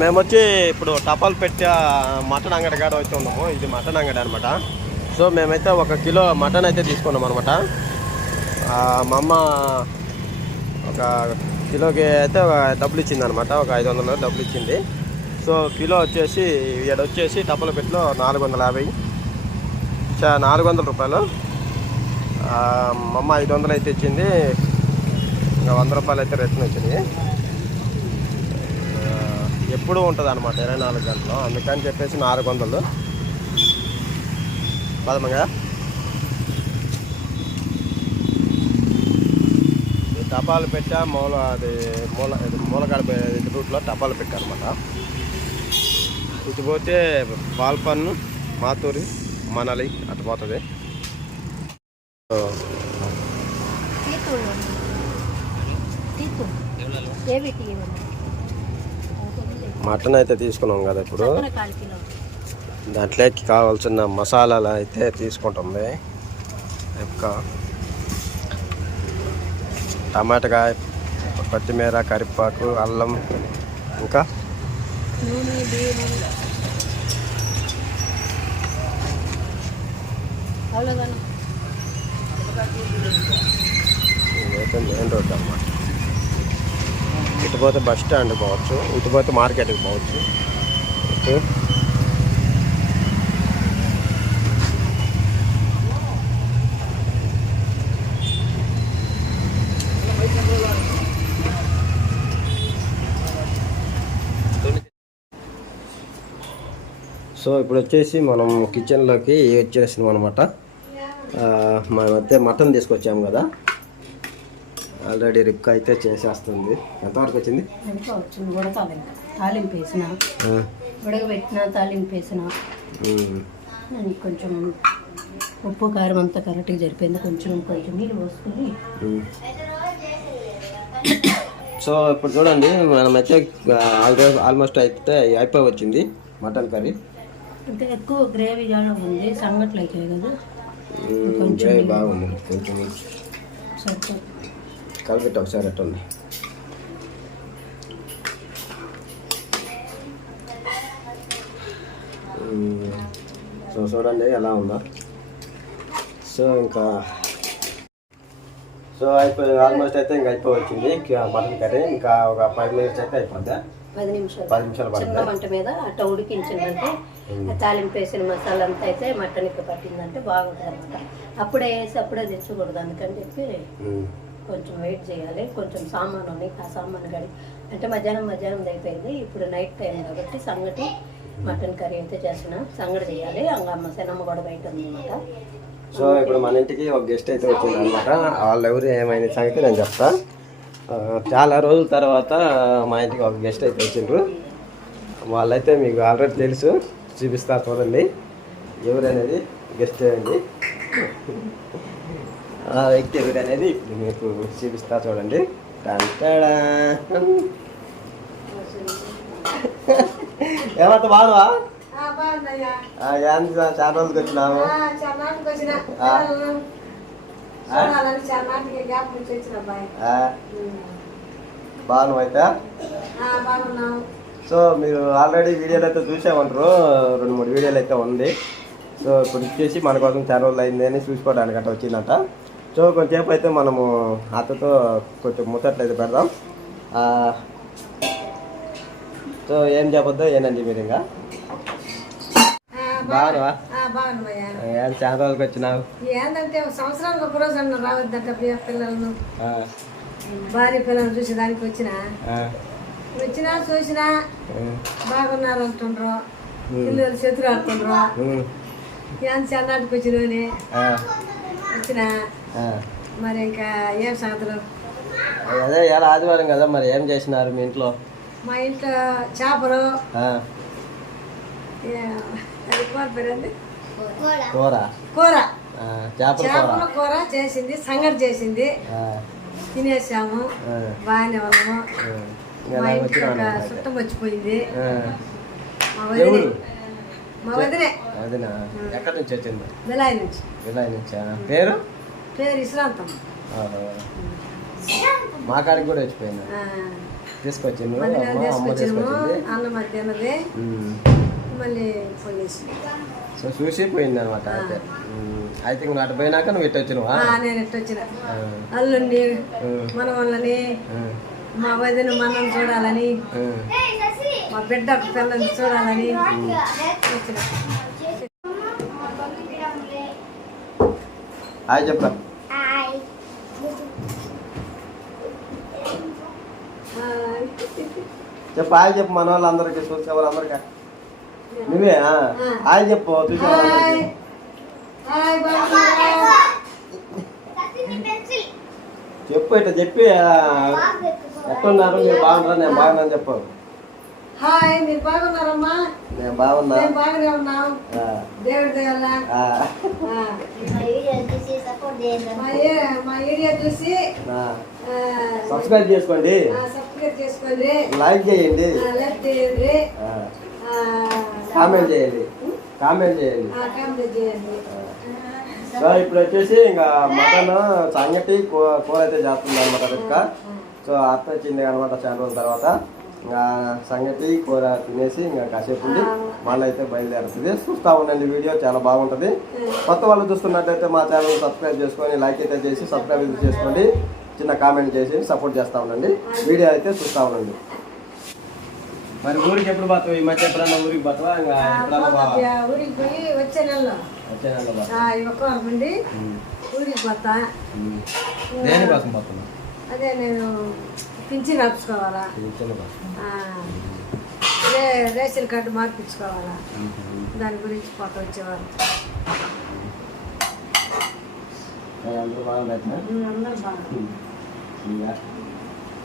మేము వచ్చి ఇప్పుడు టపాల్ పెట్టే మటన్ అంగడి కాడ అయితే ఉన్నాము. ఇది మటన్ అంగడి అనమాట సో మేమైతే ఒక కిలో మటన్ అయితే తీసుకున్నాం అనమాట మా అమ్మ ఒక కిలోకి అయితే ఒక డబ్బులు ఇచ్చింది అనమాట ఒక ఐదు వందలు డబ్బులు ఇచ్చింది. సో కిలో వచ్చేసి ఇక్కడ వచ్చేసి టపాల పెట్టిలో నాలుగు వందల యాభై. నాలుగు వందల రూపాయలు. మా అమ్మ ఐదు వందలు అయితే ఇచ్చింది. ఇంకా వంద రూపాయలు అయితే రిటర్న్ వచ్చింది ఎప్పుడూ ఉంటుంది అనమాట ఇరవై నాలుగు గంటలు. అందుకని చెప్పేసి నాలుగు వందలు. పదమంగా ఈ టపాలు పెట్టా మూల అది మూల ఇది మూలకాడ ఇది రూట్లో టపాలు పెట్టారనమాట ఇటు పోతే పాల్పన్ను మాతూరి మనలి అటు పోతుంది. సో, మటన్ అయితే తీసుకున్నాం కదా ఇప్పుడు. దాంట్లోకి కావాల్సిన మసాలాలు అయితే తీసుకుంటుంది ఇంకా టమాటకాయ కొత్తిమీర కరివేపాకు అల్లం ఇంకా? ఇదైతే మెయిన్ రోడ్ అన్నమాట. ఇటు పోతే బస్ స్టాండ్ పోవచ్చు ఇటు పోతే మార్కెట్కి పోవచ్చు. ఇటు సో ఇప్పుడు వచ్చేసి మనం కిచెన్లోకి వచ్చేసినాం అనమాట మనమైతే మటన్ తీసుకొచ్చాము కదా. ఆల్రెడీ రిక్ అయితే చేసేస్తుంది. ఎంతవరకు వచ్చింది? అనుకోవచ్చు ఉడకాలి ఇంకా తాలింపు. వేసిన. ఆ, ఉడకబెట్టిన తాలింపు వేసిన. ఉమ్, కొంచెం ఉప్పు కారం అంతా కరెక్ట్గా జరిపోయింది కొంచెం కొంచెం నీళ్ళు పోసుకొని. సో ఇప్పుడు చూడండి మనమైతే ఆల్రెడీ ఆల్మోస్ట్ అయితే అయిపోయి వచ్చింది మటన్ కర్రీ. అంటే ఎక్కువ గ్రేవీ కూడా ఉంది. సంగట్లు అవుతాయి కదా గ్రేవీ బాగుంది. కొంచెం సరిపోతుంది. కలిపెట్టి ఒకసారి ఉమ్, సో చూడండి ఎలా ఉందో. సో ఇంకా సో అయిపోయి ఆల్మోస్ట్ అయితే ఇంకా అయిపోయి వచ్చింది ఇంకా మటన్ కర్రీ. ఇంకా ఒక ఫైవ్ మినిట్స్ అయితే అయిపోద్ది? పది నిమిషాలు. పది నిమిషాలు చిన్న పడుతుంది మంట మీద అట్ట ఉడికించిందంటే తాలింపు వేసిన మసాలా అంతా అయితే మటన్ ఇక్క పట్టిందంటే బాగుంటుంది. అనమాట అప్పుడే వేసి అప్పుడే తెచ్చకూడదు. అందుకని చెప్పి కొంచెం వెయిట్ చేయాలి. కొంచెం సామాన్ ఉన్నాయి. ఆ సామాన్ గడి అంటే మధ్యాహ్నం మధ్యాహ్నం అయిపోయింది. ఇప్పుడు నైట్ టైం కాబట్టి సంగటి మటన్ కర్రీ అయితే చేసిన సంగటి చేయాలి. అంగమ్మ సెనమ్మ కూడా బయట ఉంది అనమాట సో ఇప్పుడు మన ఇంటికి ఒక గెస్ట్ అయితే వచ్చింది అనమాట వాళ్ళు ఎవరు ఏమైనా సంగతి నేను చెప్తా. చాలా రోజుల తర్వాత మా ఇంటికి ఒక గెస్ట్ అయితే వచ్చిండ్రు. వాళ్ళైతే మీకు ఆల్రెడీ తెలుసు. చూపిస్తా చూడండి. ఎవరనేది గెస్ట్ చేయండి ఆ వ్యక్తి ఎవరు అనేది ఇప్పుడు మీకు చూపిస్తా చూడండి. టంటడా. ఏమంత బాగున్నావా? చాలా రోజులకి వచ్చినాము బాగున్నావు అయితే? సో మీరు ఆల్రెడీ వీడియోలు అయితే చూసామంటారు రెండు మూడు వీడియోలు అయితే ఉంది. సో ఇప్పుడు వచ్చేసి మన కోసం చాలా రోజులు అయింది అని చూసుకోవడానికి అట్లా వచ్చిందంట. సో కొంచెంసేపు అయితే మనము అతతో కొంచెం ముచ్చట్లు అయితే పెడదాం సో ఏం చెప్పొద్దు ఏనండి మీరు ఇంకా? బాగున్నావా? ఏం చాలా రోజులకి వచ్చినావు? ఏంటంటే సంవత్సరానికి ఒక రోజు అన్న రావద్దంట పిల్లలను. భార్య పిల్లలను చూసి దానికి వచ్చిన. వచ్చినా చూసినా బాగున్నారు అంటుండ్రు పిల్లలు చేతులు ఆడుతుండ్రు ఉమ్, ఏం చెన్నాటికి వచ్చిన ఆ. మరి ఇంకా ఏం సంగతులు అదే ఇలా ఆదివారం కదా మరి ఏం చేసినారు మీ ఇంట్లో? మా ఇంట్లో చేపలు. ఆ, ఏ- అది కూర కూర. చేపల కూర. చేసింది సంగటి చేసింది. ఆ, తినేసాము బాగానే ఉన్నాము. మా ఇంట్లో ఒక చుట్టం వచ్చిపోయింది. మా వదిలే మా వదిలే ఎక్కడి నుంచి వచ్చింది? విలాయి నుంచి. విలాయ్ నుంచా? పేరు? పేరు ఇస్రాంతం ఆహా. మా కాడికి కూడా వచ్చిపోయింది ఆ, తీసుకొచ్చింది. అన్న మధ్యాహ్నది. మళ్ళీ పోయేసి సో చూసి పోయింది అనమాట అయితే. ఐ థింక్ అటు పోయినాక నువ్వు ఇటు వచ్చినవా? ఆ, నేను ఎట్టు వచ్చిన. అల్లుండి మన వాళ్ళని మా వదిన మనం చూడాలని మా బిడ్డ పిల్లల్ని చూడాలని వచ్చిన. హాయ్ చెప్పరా హాయ్. చెప్పు హాయ్ చెప్పు మన వాళ్ళందరికీ చూసే వాళ్ళందరికీ నువ్వే? హాయ్ చెప్పు చూసే హాయ్. వాళ్ళందరికీ హాయ్ బాగున్నారా? చెప్పు ఇట్లా చెప్పి ఎట్టున్నారు మీరు బాగున్నారా? నేను బాగున్నాను చెప్పు. హాయ్ మీరు బాగున్నారమ్మా? నేను బాగున్నా. మేము బాగానే ఉన్నాం. దేవుడి దయ వల్ల. ఆ, ఆ. మా ఏరియా చూసి సబ్స్క్రైబ్ చేసుకోండి. సబ్స్క్రైబ్ చేసుకోండి. లైక్ చేయండి. లైక్ చేయండి. కామెంట్ చేయండి. కామెంట్ చేయండి. కామెంట్ చేయండి. సో ఇప్పుడు వచ్చేసి ఇంకా మటన్ సంగటి కూర అయితే చేస్తుంది అనమాట సో అత్త వచ్చింది అనమాట చాలా రోజుల తర్వాత. ఇంకా సంగటి కూర తినేసి ఇంకా కాసేపు ఉండి మళ్ళీ అయితే బయలుదేరుతుంది. చూస్తూ ఉండండి వీడియో చాలా బాగుంటుంది. కొత్త వాళ్ళు చూస్తున్నట్టయితే మా ఛానల్ సబ్స్క్రైబ్ చేసుకొని లైక్ అయితే చేసి సబ్స్క్రైబ్ అయితే చేసుకోండి. చిన్న కామెంట్ చేసి సపోర్ట్ చేస్తూ ఉండండి. వీడియో అయితే చూస్తూ ఉండండి. మరి ఊరికి ఎప్పుడు పోతావు? ఈ మధ్య ఎప్పుడన్నా ఊరికి పోతావా? ఇంకా ఎప్పుడన్నా? ఊరికి పోయి వచ్చే నెలలో. వచ్చే నెలలో. ఊరికి పోతా. దేనికోసం పోతున్నావు? అదే నేను పింఛన్ రాపించుకోవాలా? రే రేషన్ కార్డు మార్పించుకోవాలా? దాని గురించి పోతా వచ్చేవారు ఏ, అందరూ బాగున్నారా?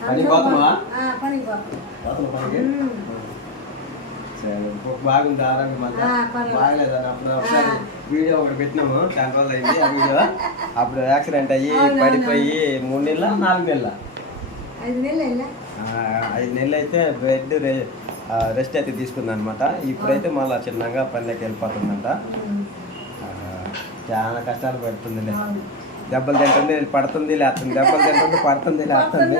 అందరూ బాగుంది ఆరోగ్యం. బాగలేదని అప్పుడు ఒకసారి వీడియో ఒకటి పెట్టినాము చాలా రోజులు అయింది ఆ వీడియో. అప్పుడు యాక్సిడెంట్ అయ్యి. పడిపోయి మూడు నెలల నాలుగు నెలల. ఐదు నెలలు అయితే బెడ్ రెస్ట్ అయితే తీసుకుంది అనమాట ఇప్పుడైతే మళ్ళీ చిన్నగా పనిలోకి వెళ్ళిపోతుందంట. చాలా కష్టాలు పెడుతుందిలే. దెబ్బలు తింటుంది పడుతుంది లేస్తుంది. దెబ్బలు తింటుంది పడుతుంది లేస్తుంది.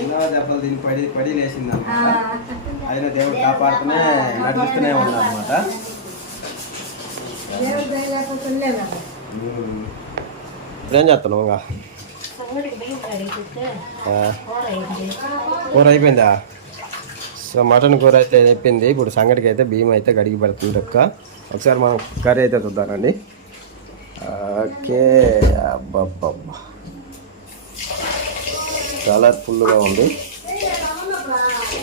ఎన్నో దెబ్బలు తిని పడి పడి లేచింది అనమాట అయినా దేవుడు కాపాడుతూనే నడిపిస్తూనే ఉన్నాడు అనమాట ఇప్పుడు ఏం చేస్తున్నావు ఇంకా కూర అయిపోయిందా? సో మటన్ కూర అయితే అయిపోయింది. ఇప్పుడు సంగటికి అయితే బియ్యం అయితే కడిగి పెడుతుంది ఒక్క ఒకసారి మనం కర్రీ అయితే చూద్దామండి. ఓకే. అబ్బబ్బబ్బా. కలర్ఫుల్గా ఉంది.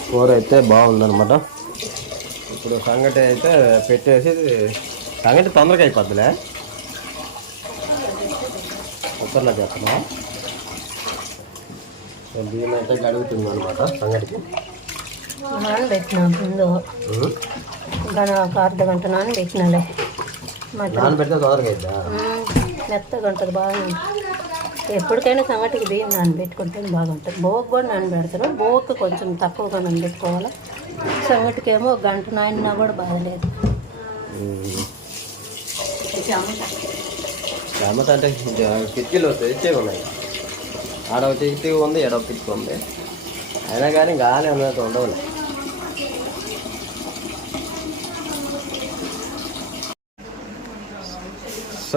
కూర అయితే బాగుందన్నమాట ఇప్పుడు సంగటి అయితే పెట్టేసి సంగటి తొందరగా అయిపోద్దిలే. కుక్కర్లో చేస్తున్నా. సో బియ్యం అయితే కడుగుతుంది అనమాట సంగటికి. నానబెట్టినా ముందు గన ఒక అర్ధ గంట నానబెట్టినాలే మటన్ నానబెడితే తొందరగా అయిద్దా? మ్మ్. మెత్తగా ఉంటుంది బాగా. ఎప్పటికైనా సంగటికి బియ్యం నానబెట్టుకుంటే బాగుంటుంది. బోక్ కూడా నానబెడతారు. బోక్ కొంచెం తక్కువగా నానబెట్టుకోవాలి. సంగటికి ఏమో ఒక గంట నానినా కూడా బాగలేదు. టమాటా అంటే కిటికీలు ఉన్నాయి. ఆడ కిటికీ ఉంది ఎడ ఒక కిటికీ ఉంది. అయినా కానీ గాలి అన్నట్టు ఉండవులే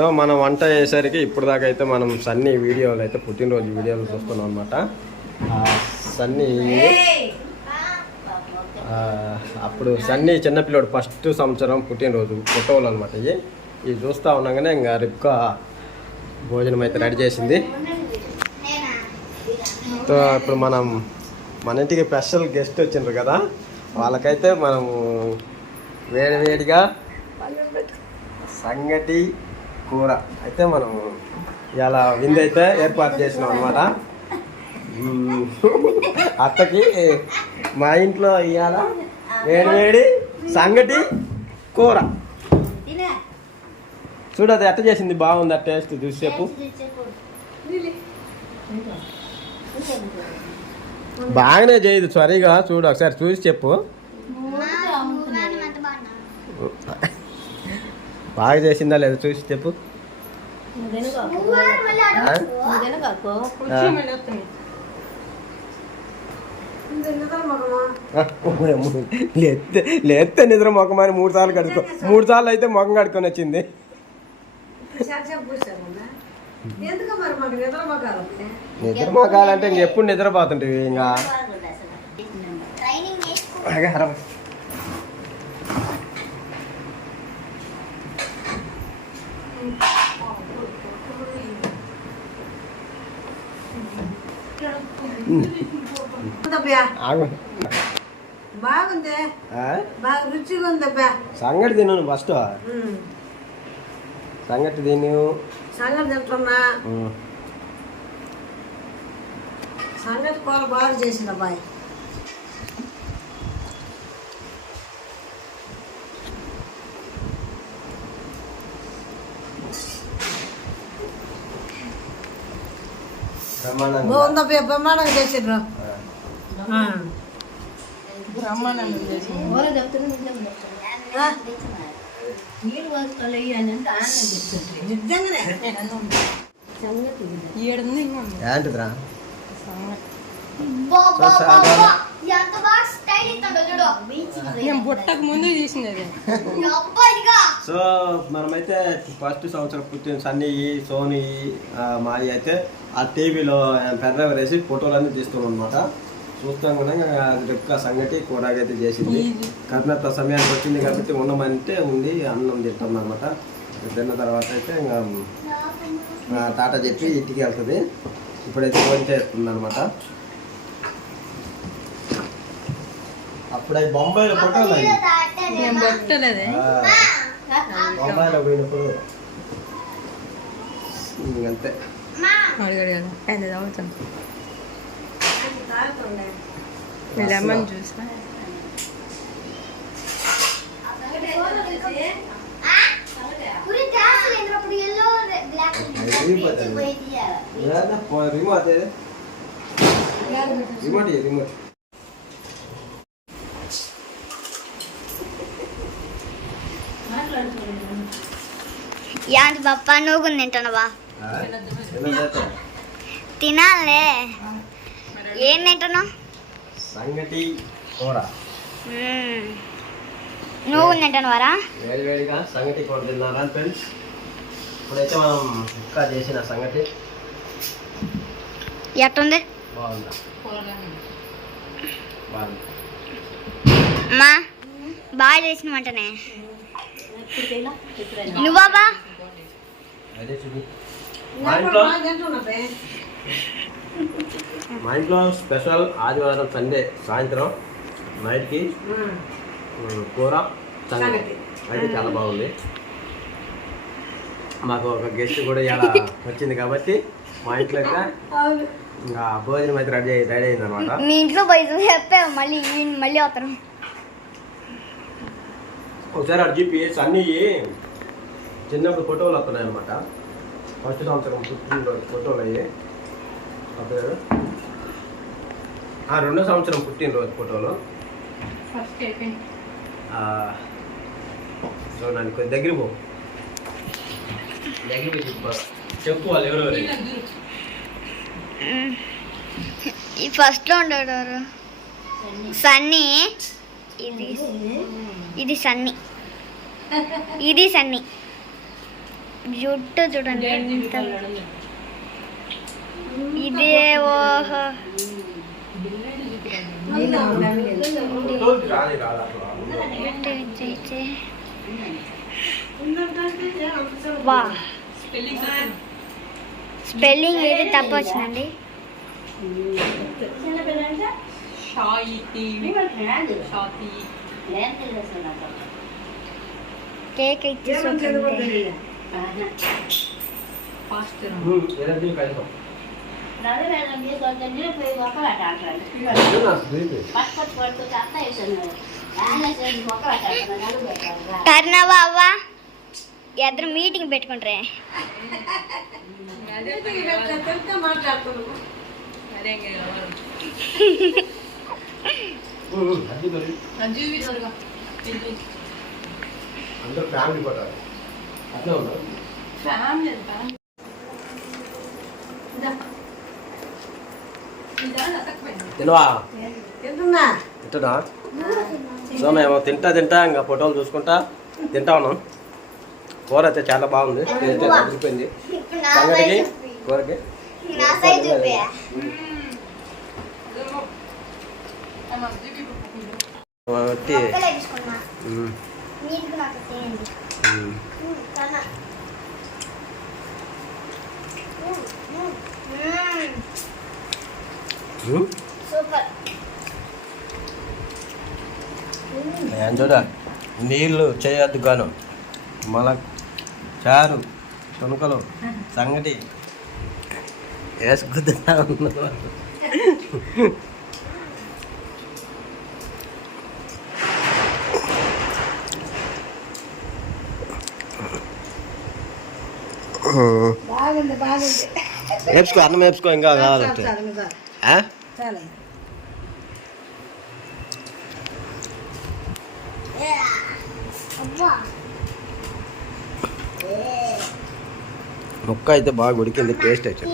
సో మనం వంట చేసరికి ఇప్పుడు దాకా అయితే మనం సన్నీ వీడియోలు అయితే పుట్టినరోజు వీడియోలు చూస్తున్నాం అనమాట సన్నీ అప్పుడు సన్నీ చిన్నపిల్లోడు ఫస్ట్ సంవత్సరం పుట్టినరోజు ఫోటోలు అనమాట ఇవి. ఇవి చూస్తూ ఉండగానే ఇంకా రిప్కా భోజనం అయితే రెడీ చేసింది. సో ఇప్పుడు మనం మన ఇంటికి స్పెషల్ గెస్ట్ వచ్చిండ్రు కదా వాళ్ళకైతే మనము వేడి వేడిగా సంగటి కూర. అయితే మనం ఇలా విందు అయితే ఏర్పాటు చేసినాం అనమాట అత్తకి మా ఇంట్లో ఇవాళ వేడి వేడి సంగటి కూర. చూడు అది ఎట్ట చేసింది. బాగుంది ఆ టేస్ట్ చూసి చెప్పు బాగానే చేయదు సరిగా చూడు ఒకసారి చూసి చెప్పు. బాగా చేసిందా లేదా చూసి చెప్పు. ఏంది నిద్ర నిద్ర మొక్కమని మూడు సార్లు కడుక్కో. మూడు సార్లు అయితే మొఖం కడుక్కొని వచ్చింది. నిద్ర మగాలి నిద్ర మొక్కాలంటే ఇంక ఎప్పుడు నిద్రపోతుంటివి ఇంకా? బాగుంది? బాగా రుచిగా ఉందబ్బా. సంగటి తిను ఫస్ట్. సంగటి తిను. సంగతి తింటున్నా. సంగతి కూర బాగా చేసింది అబ్బాయి బ్రహ్మాండంగా ఉంది. బాగుందబ్బా బ్రహ్మాండంగా చేసిండ్రు ఆ. కూర చెప్తున్నా నిజం చెప్తున్నా. నీళ్ళు పోసుకోవాలి అని అంటే ఆయన చెప్తుంటారు నిజంగానే? సంగతి ఇది. ఏంటిదిరా? ఎంత బాగా స్టైల్ ఇస్తాడు చూడు. నేను బుట్టకు ముందు తీసినది అబ్బా ఇదిగా. సో మనమైతే ఫస్ట్ సంవత్సరం పుట్టిన సన్నీ సోనీ మాయి అయితే ఆ టీవీలో పెద్ద వేసి ఫోటోలన్నీ తీస్తున్నాం అనమాట చూస్తాం కూడా యొక్క సంగటి కూరగైతే చేసింది. కర్ణాటక సమయానికి వచ్చింది కాబట్టి ఉండమంటే ఉంది అన్నం తింటాం అనమాట తిన్న తర్వాత అయితే ఇంకా టాటా చెప్పి ఇంటికి వెళ్తుంది. ఇప్పుడైతే ఫోన్ చేస్తుంది అనమాట అప్పుడు బొంబాయిలో ఫోటోలు పోయినప్పుడు కదా అది తాగుతాను lemon juice? Remote? Remote remote? Anti పప్ప నువ్వు తింటానవా. తినాలే. ఏం తింటాను సంగటి కూర. నువ్వు కూడా తింటానవారా వేడి వేడిగా సంగటి కూర తిన్నారా ఫ్రెండ్స్? ఇప్పుడైతే మనం ఇంకా చేసిన సంగటి. ఎట్టుంది? బాగుందా? బాగుంది. అమ్మా బాగా చేసిన వంటనే. నువ్వా బా? అదే చూడు. మా ఇంట్లో మా స్పెషల్ ఆదివారం సండే సాయంత్రం నైట్కి కూర. అయితే చాలా బాగుంది. మాకు ఒక గెస్ట్ కూడా ఇలా వచ్చింది కాబట్టి మా ఇంట్లో ఇంకా భోజనం అయితే రెడీ అయ్యి రెడీ అయింది అనమాట మీ ఇంట్లో పోయి చెప్పావు మళ్ళీ మళ్ళీ వస్తారు ఒకసారి చెప్పి సన్నీ చిన్నప్పుడు ఫోటోలు వస్తున్నాయి అనమాట ఫస్ట్ సంవత్సరం పుట్టినరోజు ఫోటోలు అయ్యి అప్పుడు ఆ, రెండో సంవత్సరం పుట్టినరోజు ఫోటోలు. ఫస్ట్ అయిపోయింది. ఆ, సో నన్ను కొద్ది దగ్గర పో. దగ్గర చెప్పు వాళ్ళు ఎవరెవరు ఈ ఫస్ట్లో ఉండేవారు సన్నీ. ఇది ఇది సన్నీ. ఇది సన్నీ. జుట్టు చూడండి. ఎంత ఇదే ఓహో. వా స్పెల్లింగ్ ఏది తప్పు వచ్చిందండి. కేక్ ఇచ్చి రా. కర్ణవా అవ్వ ఇద్దరు మీటింగ్ పెట్టుకుంటారే. అజీవి త్వరగా అందరూ ఫ్యామిలీ పోతారు అట్లా ఫ్యామిలీ తినవా? తింటున్నా. సో మేము తింటా తింటా ఇంకా ఫోటోలు చూసుకుంటా. తింటా ఉన్నాం. కూర అయితే చాలా బాగుంది. టేస్ట్ అయితే అదిరిపోయింది సంగటికి కూరకి. నేను చూడ నీళ్ళు చేయొద్దు గాను మళ్ళా చారు తుణుకలు సంగటి వేసుకుద్దా బాగుంది బాగుంది. వేసుకో అన్నం వేసుకో ఇంకా కావాలంటే. చాలు ఇంకా ఆ? చాలు. అబ్బా ముక్క అయితే బాగా ఉడికింది టేస్ట్ అయితే.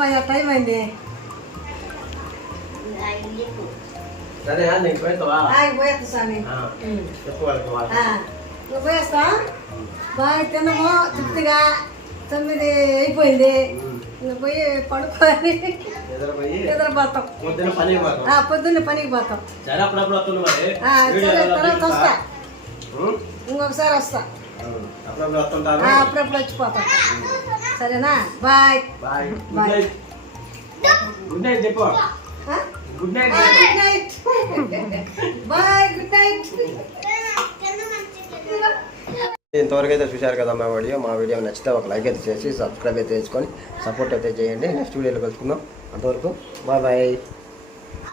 పోయేస్తామయ్యా టైం అయింది. సరే నీకు పెడతావా ఆగి పోయేస్తా స్వామి. బాగా తినము తృప్తిగా. తొమ్మిది అయిపోయింది. ఇంకా పోయి నిద్రపోయి నిద్రపోతాం. పొద్దున్నే పనికి పోతాం. సరే తర్వాత వస్తా? ఇంకొకసారి వస్తా. అప్పుడప్పుడు వచ్చిపోతాం. సరేనా? Bye. Bye. Good bye. Night. Good night చెప్పు? Good night. Good night. Bye good night. ఇంతవరకు అయితే చూశారు కదా మా వీడియో. మా వీడియో నచ్చితే ఒక లైక్ అయితే చేసి సబ్స్క్రైబ్ అయితే చేసుకొని సపోర్ట్ అయితే చేయండి. నెక్స్ట్ వీడియోలో కలుసుకుందాం. అంతవరకు బాయ్ బాయ్.